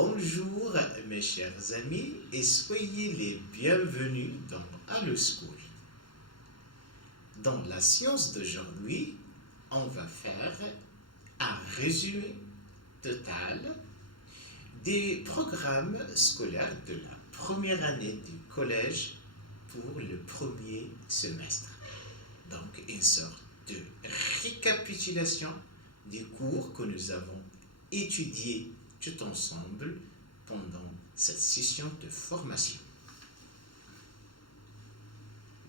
Bonjour mes chers amis et soyez les bienvenus dans Allo School. Dans la science d'aujourd'hui, on va faire un résumé total des programmes scolaires de la première année du collège pour le premier semestre. Donc une sorte de récapitulation des cours que nous avons étudiés tout ensemble pendant cette session de formation.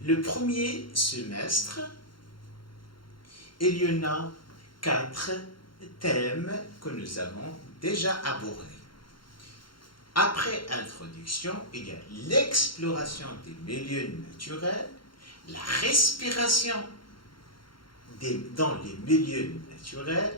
Le premier semestre, il y en a 4 thèmes que nous avons déjà abordés. Après introduction, il y a l'exploration des milieux naturels, la respiration dans les milieux naturels,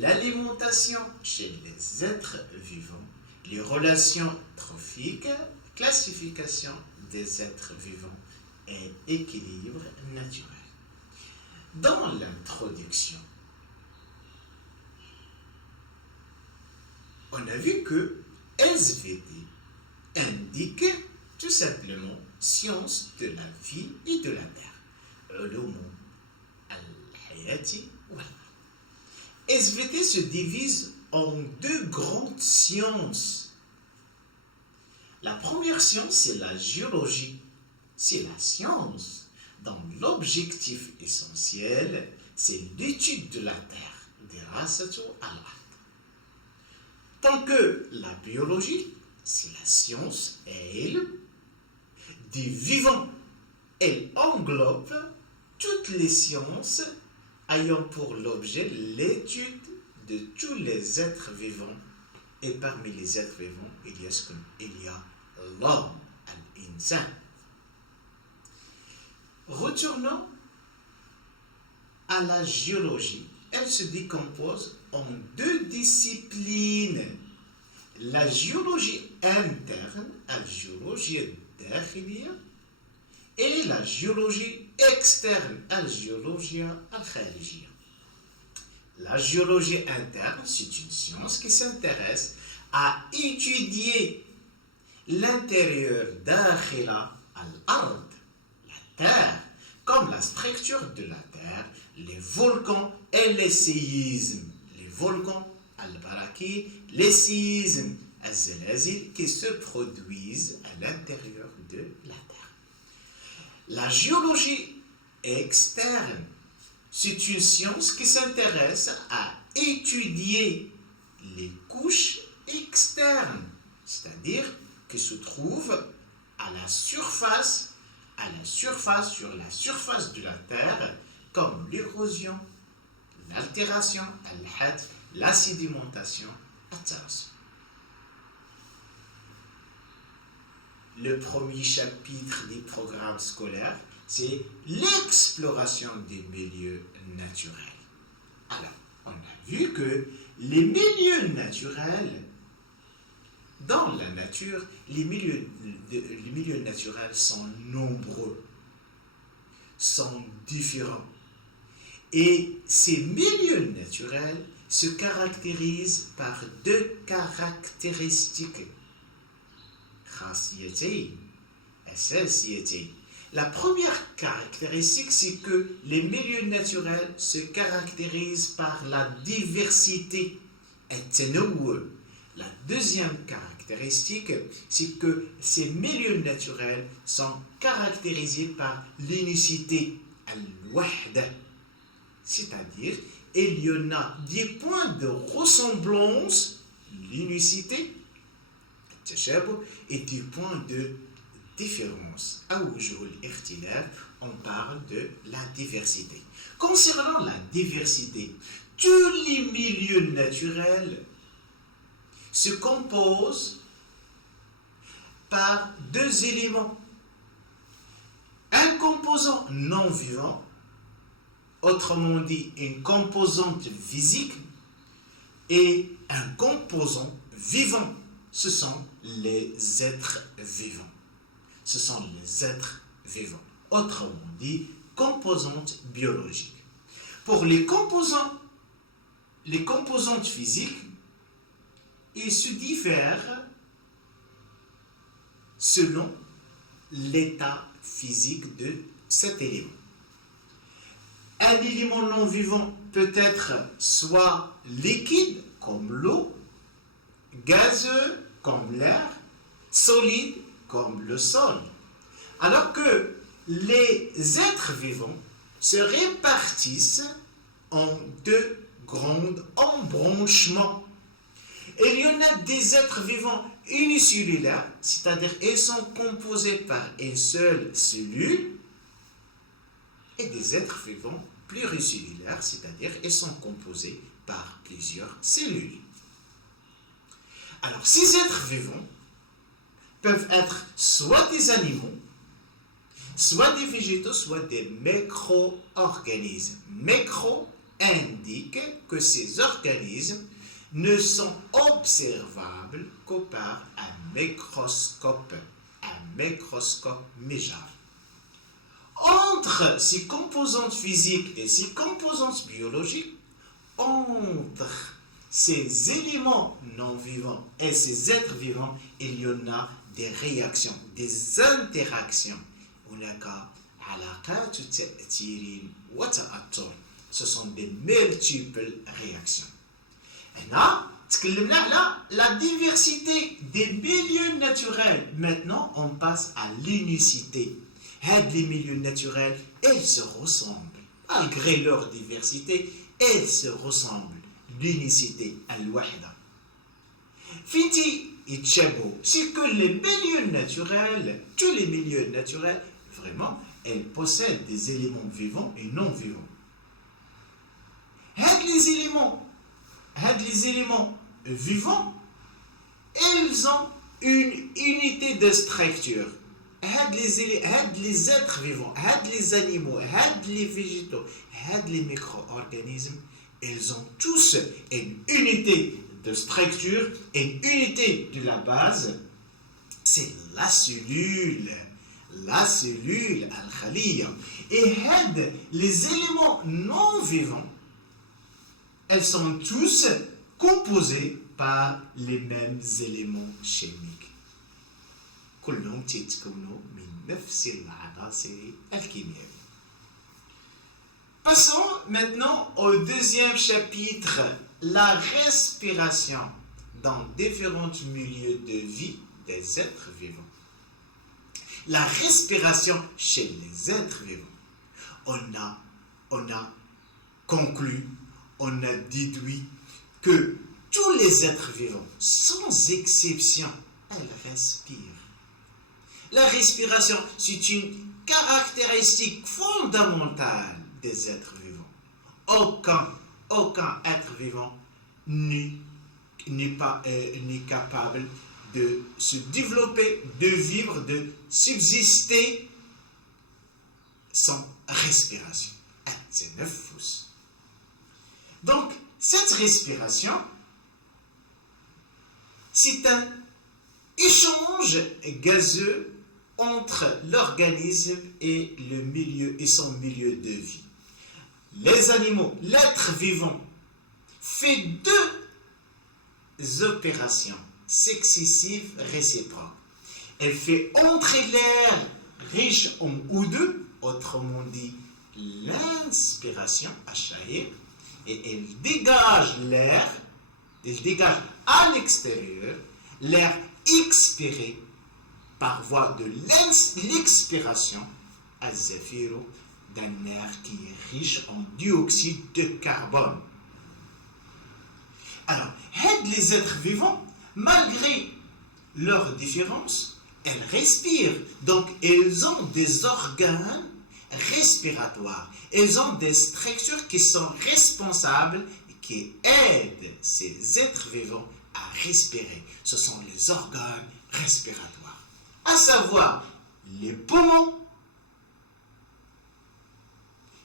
l'alimentation chez les êtres vivants, les relations trophiques, classification des êtres vivants et équilibre naturel. Dans l'introduction, on a vu que SVT indique tout simplement science de la vie et de la terre. Ulum al-hayati wal. SVT se divise en 2 grandes sciences. La première science, c'est la géologie. C'est la science dont l'objectif essentiel, c'est l'étude de la Terre, dirasatu al-ard. Tant que la biologie, c'est la science, elle, des vivants. Elle englobe toutes les sciences ayant pour l'objet l'étude de tous les êtres vivants. Et parmi les êtres vivants, il y a l'homme, al-insan. Retournons à la géologie. Elle se décompose en 2 disciplines. La géologie interne, la géologie dakhiliya, et la géologie externe, la géologie al-kharijiyya. La géologie interne, c'est une science qui s'intéresse à étudier l'intérieur dakhila al-ard, la terre, comme la structure de la terre, les volcans et les séismes. Les volcans al-baraki, les séismes al-zalazil qui se produisent à l'intérieur de la terre. La géologie externe, c'est une science qui s'intéresse à étudier les couches externes, c'est-à-dire qui se trouvent à la surface, sur la surface de la Terre, comme l'érosion, l'altération, al-had, la sédimentation, at-tarassul. Le premier chapitre des programmes scolaires, c'est l'exploration des milieux naturels. Alors, on a vu que les milieux naturels, dans la nature, les milieux naturels sont nombreux, sont différents. Et ces milieux naturels se caractérisent par 2 caractéristiques. La première caractéristique, c'est que les milieux naturels se caractérisent par la diversité. La deuxième caractéristique, c'est que ces milieux naturels sont caractérisés par l'unicité, al-wahda. C'est-à-dire, il y en a des points de ressemblance, l'unicité, et des points de différence. On parle de la diversité. Concernant la diversité, tous les milieux naturels se composent par 2 éléments. Un composant non vivant, autrement dit une composante physique, et un composant vivant. Ce sont les êtres vivants. Ce sont les êtres vivants. Autrement dit, composantes biologiques. Pour les composantes physiques, il se diffère selon l'état physique de cet élément. Un élément non vivant peut être soit liquide, comme l'eau, gazeux, comme l'air, solide, comme le sol. Alors que les êtres vivants se répartissent en deux grands embranchements. Il y en a des êtres vivants unicellulaires, c'est-à-dire ils sont composés par une seule cellule, et des êtres vivants pluricellulaires, c'est-à-dire ils sont composés par plusieurs cellules. Alors, ces êtres vivants peuvent être soit des animaux, soit des végétaux, soit des micro-organismes. Micro indique que ces organismes ne sont observables que par un microscope majeur. Entre ces composantes physiques et ces composantes biologiques, entre ces éléments non vivants et ces êtres vivants, il y en a des réactions, des interactions. Ce sont des multiples réactions. Et là, la diversité des milieux naturels. Maintenant, on passe à l'unicité. Les milieux naturels, ils se ressemblent. Malgré leur diversité, ils se ressemblent. L'unicité, al-wahda. Finti itchabou, c'est que les milieux naturels, tous les milieux naturels, vraiment, ils possèdent des éléments vivants et non vivants. Les éléments vivants, ils ont une unité de structure. Les êtres vivants, les animaux, les végétaux, les micro-organismes, ils ont tous une unité de structure, une unité de la base. C'est la cellule al-khaliya. Et les éléments non vivants, elles sont tous composés par les mêmes éléments chimiques. كلهم تتكونوا من نفس العناصر الكيميائية. Passons maintenant au deuxième chapitre, la respiration dans différents milieux de vie des êtres vivants. La respiration chez les êtres vivants. On a conclu, on a déduit que tous les êtres vivants, sans exception, elles respirent. La respiration, c'est une caractéristique fondamentale des êtres vivants. Aucun être vivant n'est capable de se développer, de vivre, de subsister sans respiration. Donc, cette respiration, c'est un échange gazeux entre l'organisme et le milieu et son milieu de vie. Les animaux, l'être vivant, fait deux opérations successives réciproques. Elle fait entrer l'air riche en O2, autrement dit l'inspiration, et elle dégage l'air, elle dégage à l'extérieur l'air expiré par voie de l'expiration à zéphiro d'un air qui est riche en dioxyde de carbone. Alors, les êtres vivants, malgré leurs différences, elles respirent. Donc, elles ont des organes respiratoires. Elles ont des structures qui sont responsables et qui aident ces êtres vivants à respirer. Ce sont les organes respiratoires. À savoir, les poumons,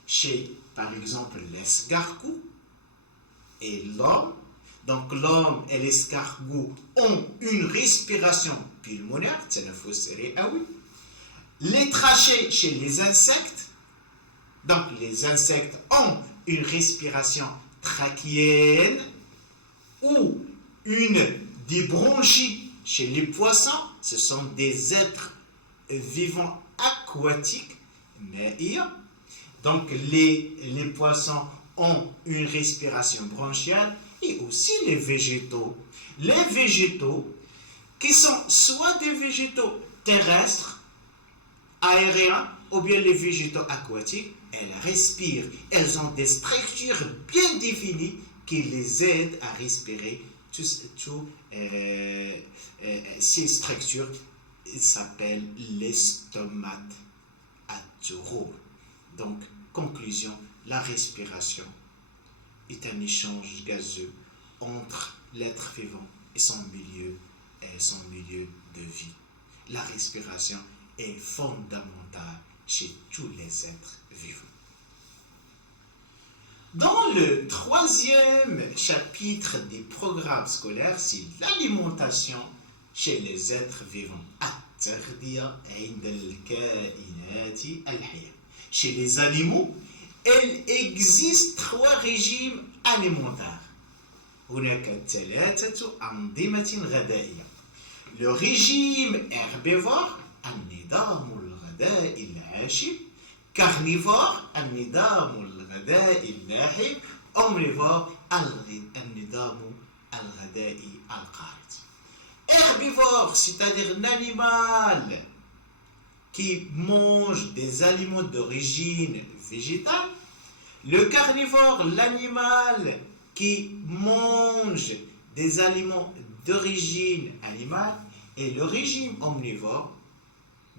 chez, par exemple, l'escargot et l'homme. Donc, l'homme et l'escargot ont une respiration pulmonaire, les trachées chez les insectes. Donc, les insectes ont une respiration trachéenne ou une des bronchies chez les poissons, ce sont des êtres vivants aquatiques, mais donc les poissons ont une respiration bronchiale, et aussi les végétaux. Les végétaux qui sont soit des végétaux terrestres, aériens, ou bien les végétaux aquatiques, elles respirent. Elles ont des structures bien définies qui les aident à respirer. Ces structures s'appellent les stomates atturaux. Donc, conclusion, la respiration est un échange gazeux entre l'être vivant et son milieu de vie. La respiration est fondamentale chez tous les êtres vivants. Dans le 3e chapitre des programmes scolaires, c'est l'alimentation chez les êtres vivants. Chez les animaux, il existe 3 régimes alimentaires. Le régime herbivore, carnivore, omnivore, herbivore, c'est-à-dire un animal qui mange des aliments d'origine végétale. Le carnivore, l'animal qui mange des aliments d'origine animale. Et le régime omnivore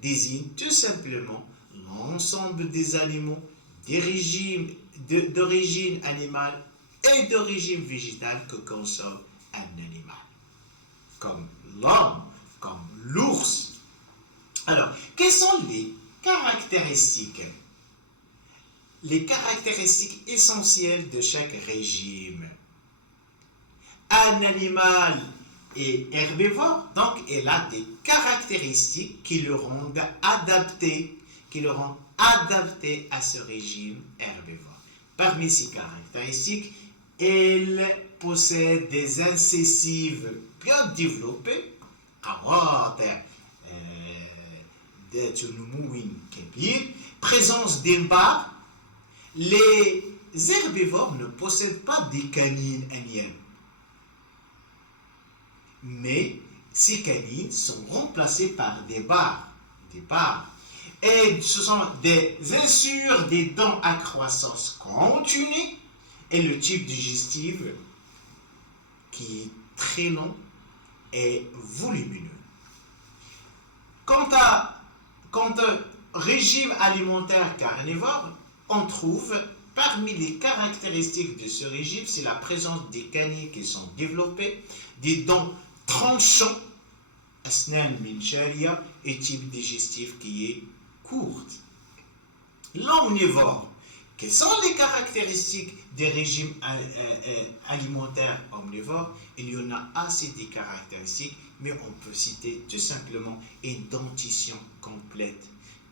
désigne tout simplement l'ensemble des animaux d'origine animale et d'origine végétale que consomme un animal, comme l'homme, comme l'ours. Alors, quelles sont les caractéristiques essentielles de chaque régime? Un animal est herbivore, donc il a des caractéristiques qui le rendent adapté à ce régime herbivore. Parmi ces caractéristiques, il possède des incisives bien développées, présence d'une barre. Les herbivores ne possèdent pas des canines énièmes, mais ces canines sont remplacées par des barres. Et ce sont des insures des dents à croissance continue et le tube digestif qui est très long et volumineux. Quant au régime alimentaire carnivore, on trouve parmi les caractéristiques de ce régime, c'est la présence des canines qui sont développées, des dents tranchants, asnan mincharia, et type digestif qui est courte. L'omnivore, quelles sont les caractéristiques des régimes alimentaires omnivores? Il y en a assez de caractéristiques, mais on peut citer tout simplement une dentition complète.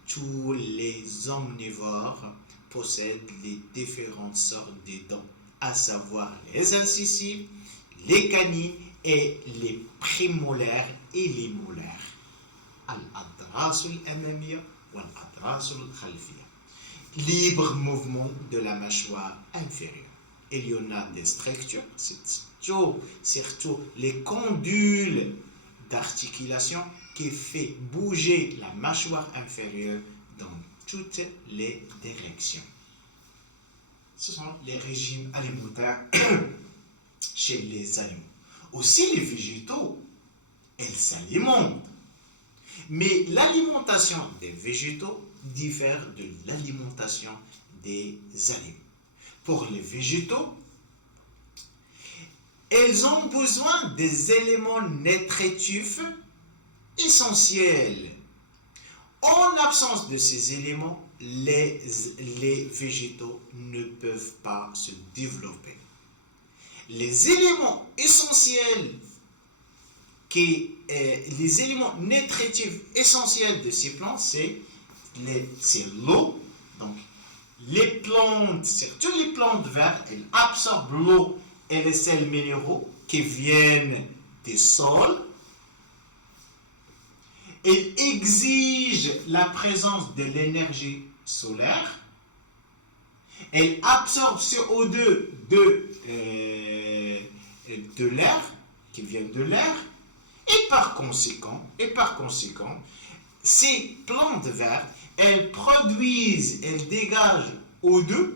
Tous les omnivores possèdent les différentes sortes de dents, à savoir les incisives, les canines et les prémolaires et les molaires. Al-adras al-amamiya wal-adras al-khalfiya. Libre mouvement de la mâchoire inférieure. Il y en a des structures, surtout les condyles d'articulation qui fait bouger la mâchoire inférieure dans toutes les directions. Ce sont les régimes alimentaires chez les animaux. Aussi les végétaux, ils s'alimentent. Mais l'alimentation des végétaux diffère de l'alimentation des animaux. Pour les végétaux, ils ont besoin des éléments nutritifs essentiels. En absence de ces éléments, les végétaux ne peuvent pas se développer. Les éléments essentiels, les éléments nutritifs essentiels de ces plantes, c'est l'eau. Donc, les plantes, surtout les plantes vertes, elles absorbent l'eau et les sels minéraux qui viennent des sols. Elle exige la présence de l'énergie solaire. Elle absorbe CO2 de l'air, qui vient de l'air, et par conséquent, ces plantes vertes, elles produisent, elles dégagent O2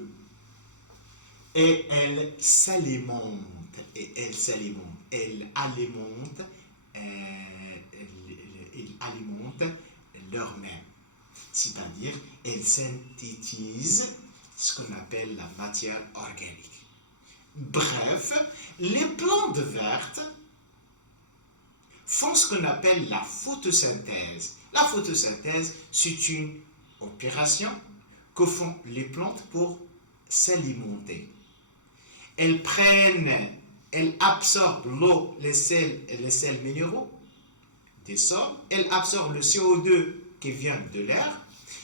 et elles s'alimentent, elles alimentent leur-même. C'est-à-dire, elles synthétisent ce qu'on appelle la matière organique. Bref, les plantes vertes font ce qu'on appelle la photosynthèse. La photosynthèse, c'est une opération que font les plantes pour s'alimenter. Elles absorbent l'eau, les sels minéraux des sols, elles absorbent le CO2 qui vient de l'air,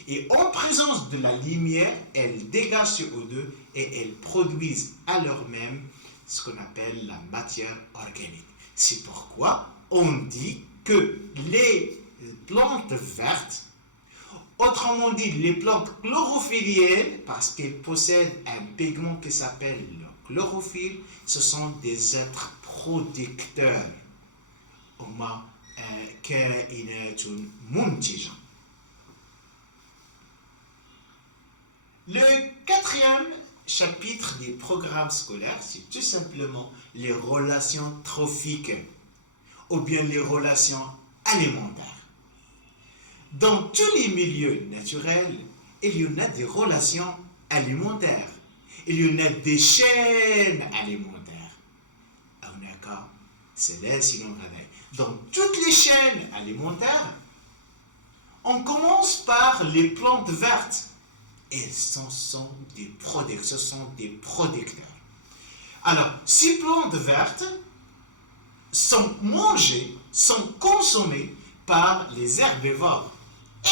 et en présence de la lumière, elles dégagent CO2 et elles produisent à leur-même ce qu'on appelle la matière organique. C'est pourquoi on dit que les plantes vertes, autrement dit les plantes chlorophylliennes, parce qu'elles possèdent un pigment qui s'appelle le chlorophylle, ce sont des êtres protecteurs. Le quatrième chapitre des programmes scolaires, c'est tout simplement les relations trophiques ou bien les relations alimentaires. Dans tous les milieux naturels, il y en a des relations alimentaires. Il y en a des chaînes alimentaires. Dans toutes les chaînes alimentaires, on commence par les plantes vertes. Et ce sont des producteurs. Alors, ces plantes vertes sont mangées, sont consommées par les herbivores.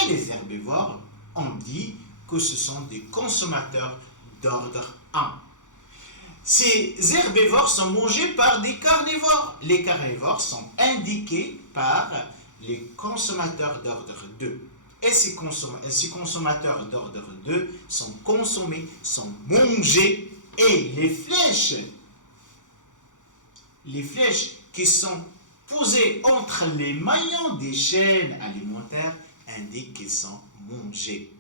Et les herbivores, on dit que ce sont des consommateurs d'ordre 1. Ces herbivores sont mangés par des carnivores. Les carnivores sont indiqués par les consommateurs d'ordre 2. Et ces consommateurs d'ordre 2 sont consommés, sont mangés, et les flèches qui sont posées entre les maillons des chaînes alimentaires indiquent qu'ils sont mangés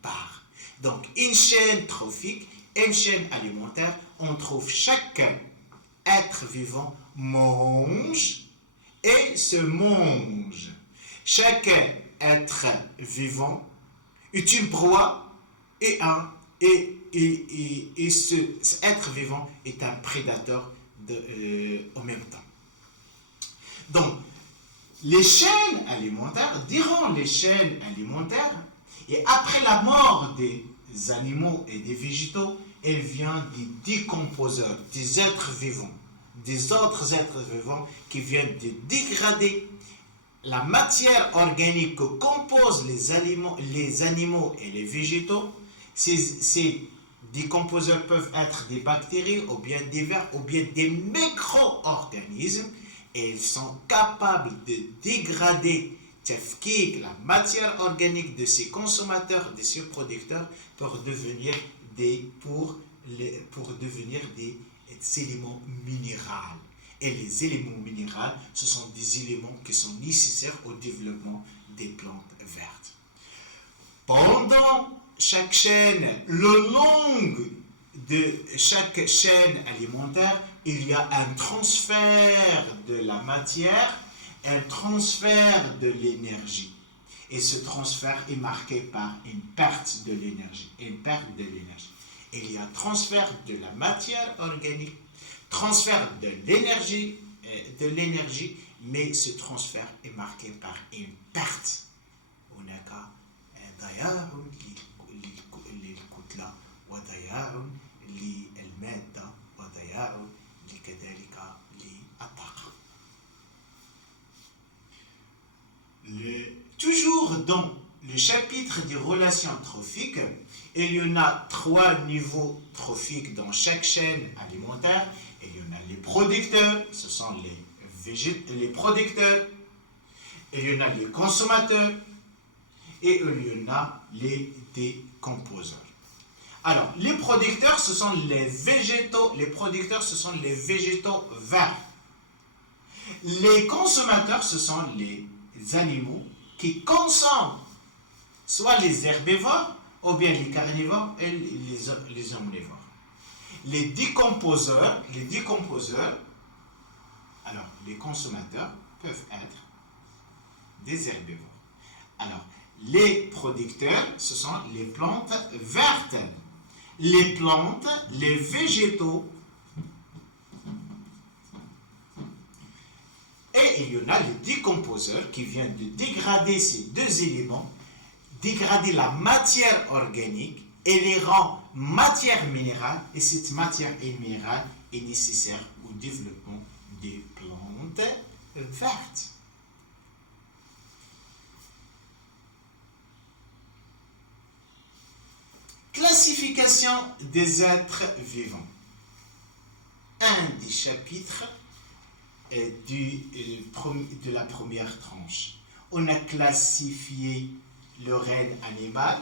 par. Donc, une chaîne trophique, une chaîne alimentaire, on trouve chaque être vivant mange et se mange. Chaque être vivant est une proie et cet être vivant est un prédateur en même temps. Donc, les chaînes alimentaires, durant les chaînes alimentaires, et après la mort des animaux et des végétaux, elle vient des décomposeurs, des êtres vivants, des autres êtres vivants qui viennent de dégrader la matière organique que composent les animaux et les végétaux. Ces décomposeurs peuvent être des bactéries, ou bien des vers, ou bien des micro-organismes, et ils sont capables de dégrader la matière organique de ces consommateurs, de ces producteurs, pour devenir des éléments minéraux. Et les éléments minéraux, ce sont des éléments qui sont nécessaires au développement des plantes vertes. Pendant chaque chaîne, le long de chaque chaîne alimentaire, il y a un transfert de la matière, un transfert de l'énergie. Et ce transfert est marqué par une perte de l'énergie. Il y a transfert de la matière organique, transfert de l'énergie, mais ce transfert est marqué par une perte. Toujours dans le chapitre des relations trophiques, il y en a 3 niveaux trophiques dans chaque chaîne alimentaire. Il y en a les producteurs, ce sont les les producteurs, il y en a les consommateurs et il y en a les décomposeurs. Alors, les producteurs, ce sont les végétaux. Les producteurs, ce sont les végétaux verts. Les consommateurs, ce sont les animaux qui consomment soit les herbivores ou bien les carnivores et les omnivores. Les décomposeurs, alors les consommateurs peuvent être des herbivores. Alors, les producteurs, ce sont les plantes vertes. Les plantes, les végétaux. Et il y en a les décomposeurs qui viennent de dégrader ces deux éléments, dégrader la matière organique et les rend matière minérale. Et cette matière minérale est nécessaire au développement des plantes vertes. Classification des êtres vivants. Un des chapitres de la première tranche. On a classifié le règne animal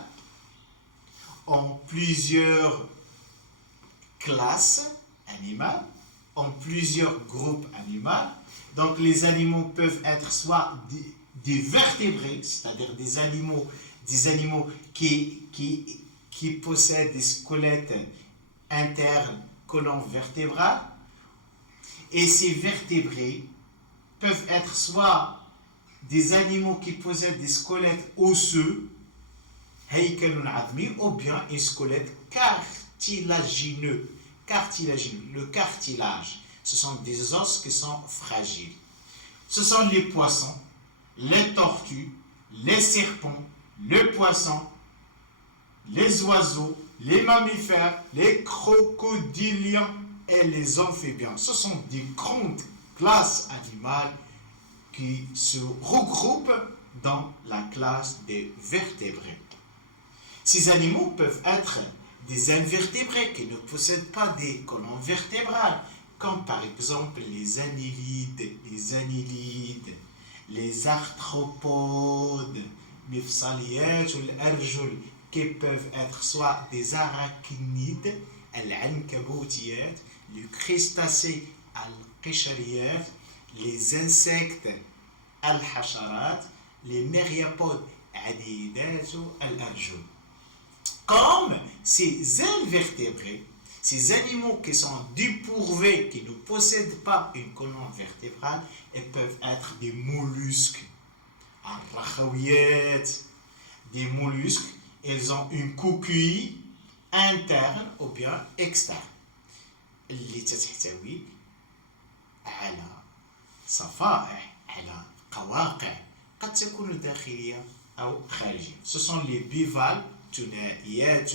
en plusieurs classes animales, en plusieurs groupes animaux. Donc les animaux peuvent être soit des vertébrés, c'est-à-dire des animaux qui possèdent des squelettes internes, colonne vertébrale. Et ces vertébrés peuvent être soit des animaux qui possèdent des squelettes osseux, ou bien un squelette cartilagineux. Le cartilage, ce sont des os qui sont fragiles. Ce sont les poissons, les tortues, les serpents, le poisson, les oiseaux, les mammifères, les crocodiliens et les amphibiens. Ce sont des grandes classes animales qui se regroupent dans la classe des vertébrés. Ces animaux peuvent être des invertébrés qui ne possèdent pas des colonnes vertébrales, comme par exemple les annelides, les arthropodes, mifsaliyat ou l'arjul, qui peuvent être soit des arachnides, al-ankaboutiyat, les crustacés, al-qishariyat, les insectes, al-hasharat, les myriapodes, adidat ou al-arjul. Comme ces invertébrés, ces animaux qui sont dépourvus, qui ne possèdent pas une colonne vertébrale, ils peuvent être des mollusques, al-rakhawiyat, des mollusques. Ils ont une coquille interne ou bien externe اللي تحتوي على صفائح على قواقع قد تكون داخلية أو خارجية. Ce sont les bivalves, ثنائيات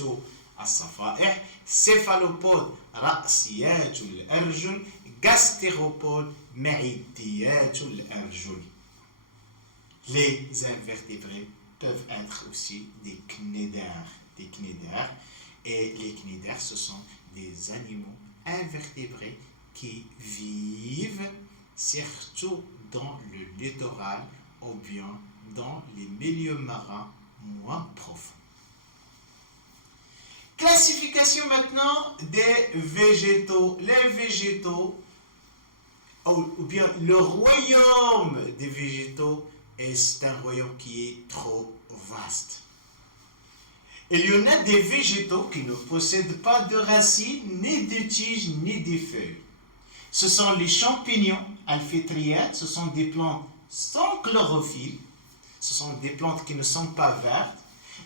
الصفائح, céphalopode رأسيات الأرجل, gastéropodes معديات الأرجل. Les invertébrés peuvent être aussi des cnidaires. Et les cnidaires, ce sont des animaux invertébrés qui vivent surtout dans le littoral ou bien dans les milieux marins moins profonds. Classification maintenant des végétaux. Les végétaux, ou bien le royaume des végétaux, c'est un royaume qui est trop vaste. Il y en a des végétaux qui ne possèdent pas de racines, ni de tiges, ni de feuilles. Ce sont les champignons alphétriates, ce sont des plantes sans chlorophylle, ce sont des plantes qui ne sont pas vertes.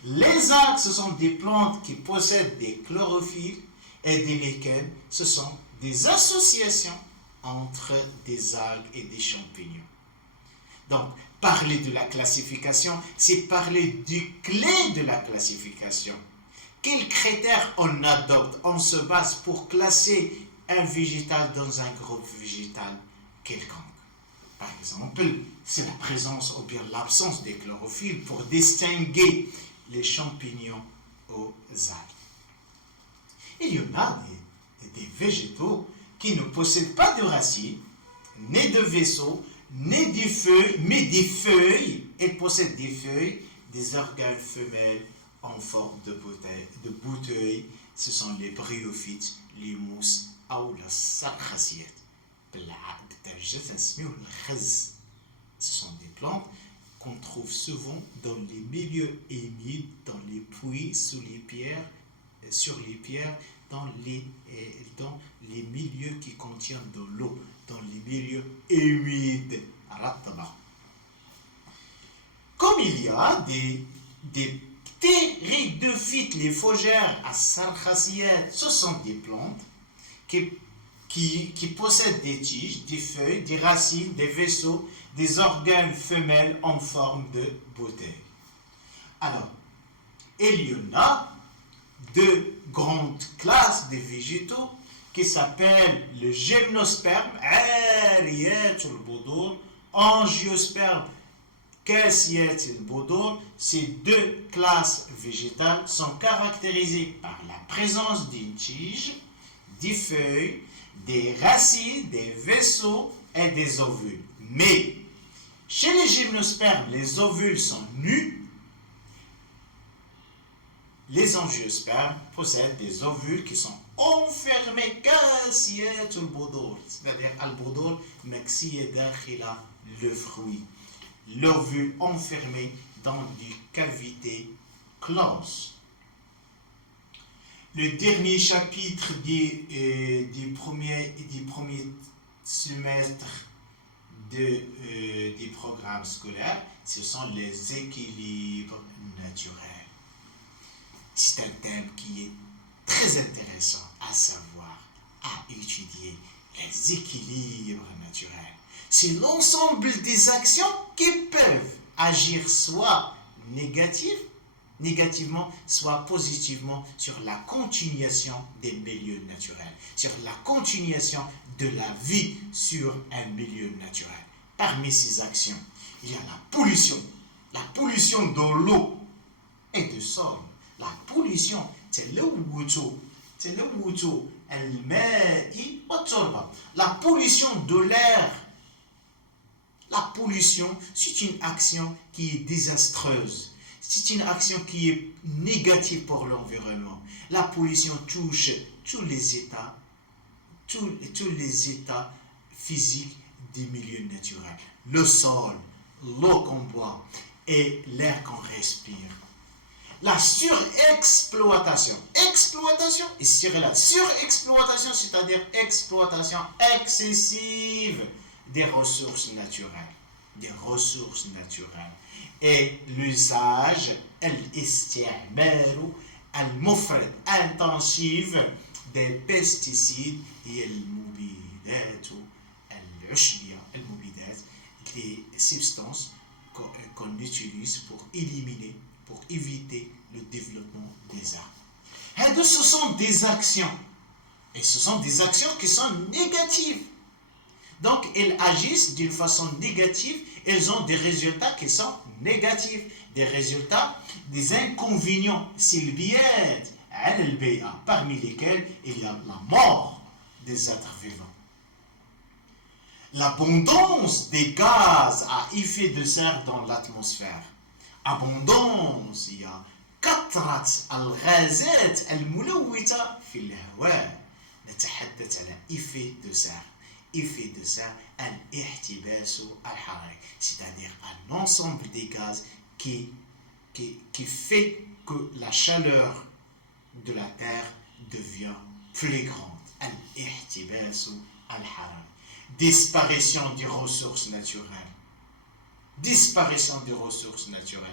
Les algues, ce sont des plantes qui possèdent des chlorophylles, et des lichens, ce sont des associations entre des algues et des champignons. Donc, parler de la classification, c'est parler du clé de la classification. Quels critères on adopte, on se base pour classer un végétal dans un groupe végétal quelconque. Par exemple, c'est la présence ou bien l'absence des chlorophylles pour distinguer les champignons aux algues. Il y en a des végétaux qui ne possèdent pas de racines, ni de vaisseaux, ni des feuilles, mais des feuilles, elle possède des feuilles, des organes femelles en forme de bouteille. Ce sont les bryophytes, les mousses, ou la sargassiette. Ce sont des plantes qu'on trouve souvent dans les milieux humides, dans les puits, sous les pierres, sur les pierres, dans les milieux qui contiennent de l'eau, dans les milieux humides. Comme il y a des ptéridophytes, les fougères à sargassiette, ce sont des plantes qui possèdent des tiges, des feuilles, des racines, des vaisseaux, des organes femelles en forme de bouteille. Alors, il y en a deux grandes classes de végétaux qui s'appellent le gymnosperme, angiosperme, ces deux classes végétales sont caractérisées par la présence d'une tige, des feuilles, des racines, des vaisseaux et des ovules. Mais chez les gymnospermes, les ovules sont nus. Les angiospermes possèdent des ovules qui sont enfermés, c'est-à-dire al-bodur maksiya dakhila, le fruit. L'ovule enfermé dans une cavité close. Le dernier chapitre du premier semestre des programmes scolaires, ce sont les équilibres naturels. C'est un thème qui est très intéressant à savoir, à étudier, les équilibres naturels. C'est l'ensemble des actions qui peuvent agir soit négativement, soit positivement sur la continuation des milieux naturels, sur la continuation de la vie sur un milieu naturel. Parmi ces actions, il y a la pollution de l'eau et du sol. La pollution, c'est le wuto, la pollution de l'air. La pollution, c'est une action qui est désastreuse. C'est une action qui est négative pour l'environnement. La pollution touche tous les états physiques des milieux naturels. Le sol, l'eau qu'on boit et l'air qu'on respire. La surexploitation. Surexploitation, c'est-à-dire exploitation excessive des ressources naturelles. Et l'usage, المفرط intensif des pesticides et des substances qu'on utilise pour éviter le développement des arbres. Et ce sont des actions. Et ce sont des actions qui sont négatives. Donc, elles agissent d'une façon négative, elles ont des résultats qui sont négatifs, des inconvénients سلبيات على البيئة, parmi lesquels il y a la mort des êtres vivants. L'abondance des gaz à effet de serre dans l'atmosphère. Abondance, il y a كثرة الغازات الملوثة في الهواء. نتحدث على effet de serre. Effet de serre, الاحتباس الحراري, c'est-à-dire un ensemble des gaz qui fait que la chaleur de la Terre devient plus grande. الاحتباس الحراري. Disparition des ressources naturelles.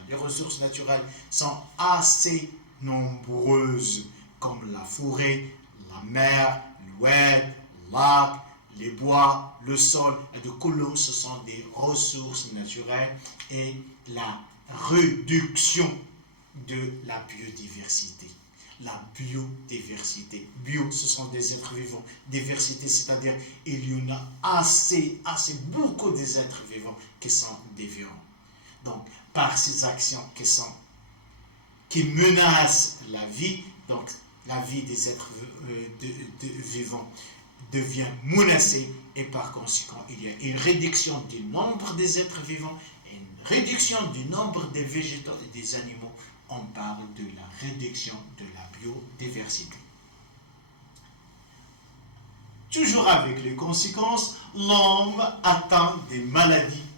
Les ressources naturelles sont assez nombreuses, comme la forêt, la mer, l'oued, lac, les bois, le sol, et de coulons, ce sont des ressources naturelles, et la réduction de la biodiversité. Bio, ce sont des êtres vivants. Diversité, c'est-à-dire il y en a assez beaucoup des êtres vivants qui sont différents. Donc, par ces actions qui menacent la vie, donc la vie des êtres vivants devient menacée et par conséquent, il y a une réduction du nombre des êtres vivants et une réduction du nombre des végétaux et des animaux. On parle de la réduction de la biodiversité. Toujours avec les conséquences, l'homme atteint des maladies.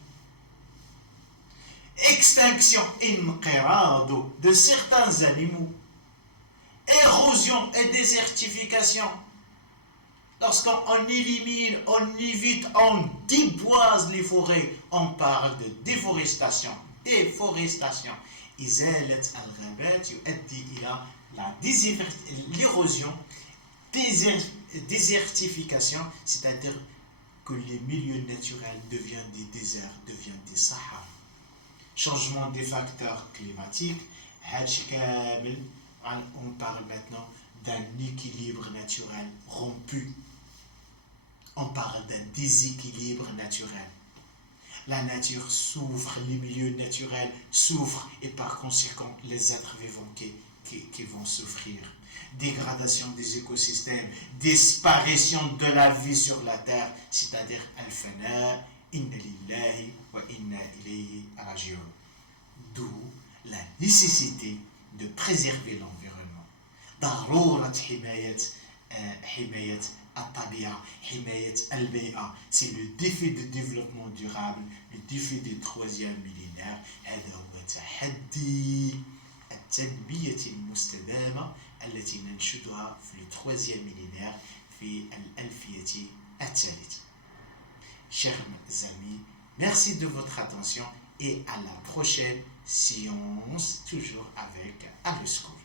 Extinction inqirado de certains animaux. Érosion et désertification. Lorsqu'on élimine, on évite, on déboise les forêts, on parle de déforestation. Déforestation. إزالة الغابات يؤدي إلى l'érosion, désertification, c'est-à-dire que les milieux naturels deviennent des déserts, deviennent des Sahara. Changement des facteurs climatiques, on parle maintenant d'un équilibre naturel rompu. On parle d'un déséquilibre naturel. La nature souffre, les milieux naturels souffrent et par conséquent les êtres vivants qui vont souffrir. Dégradation des écosystèmes, disparition de la vie sur la terre, c'est-à-dire al-fana, inna lillahi wa inna ilayhi raji'un. D'où la nécessité de préserver l'environnement. ضرورة حماية الطبيعة حماية البيئة. C'est le défi de développement durable, le défi du 3e millénaire. هذا هو تحدي التنمية المستدامة التي ننشدها في le 3e millénaire في الألفية الثالثة. Chers amis, merci de votre attention et à la prochaine séance, toujours avec Allo School.